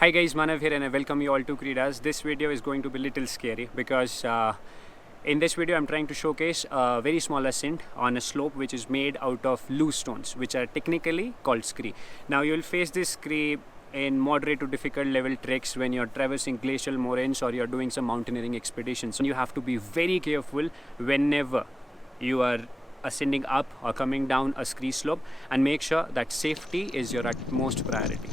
Hi guys, Manav here and I welcome you all to Credas. This video is going to be a little scary because in this video I'm trying to showcase a very small ascent on a slope which is made out of loose stones which are technically called scree. Now you will face this scree in moderate to difficult level treks when you're traversing glacial moraines or you're doing some mountaineering expeditions. So you have to be very careful whenever you are ascending up or coming down a scree slope, and make sure that safety is your utmost priority.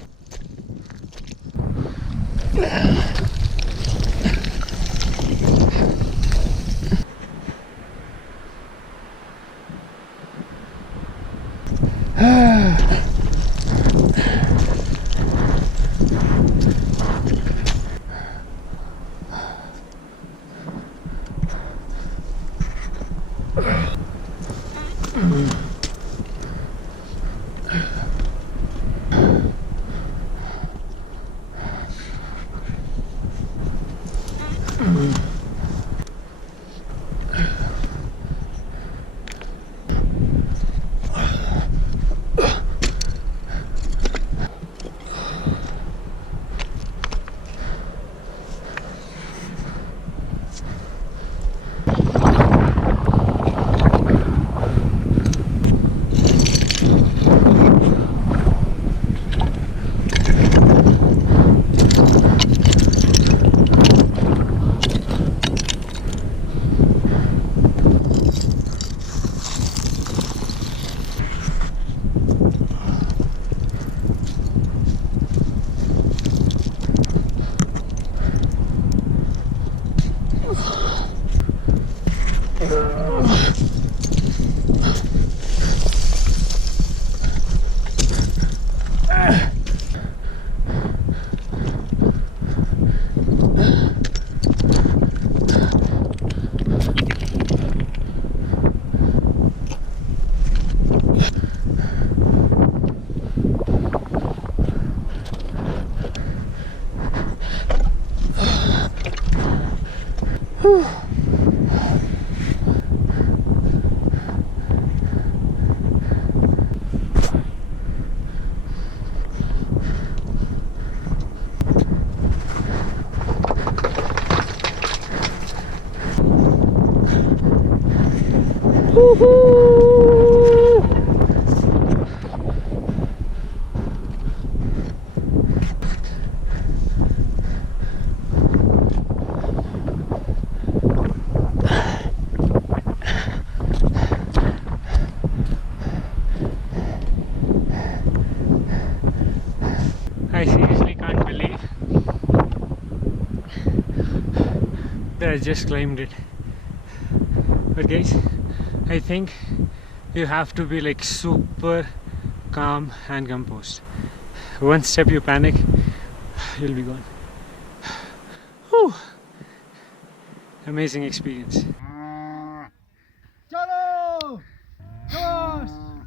I seriously can't believe that I just climbed it. But guys, I think you have to be like super calm and composed. One step you panic, you'll be gone. Whew. Amazing experience.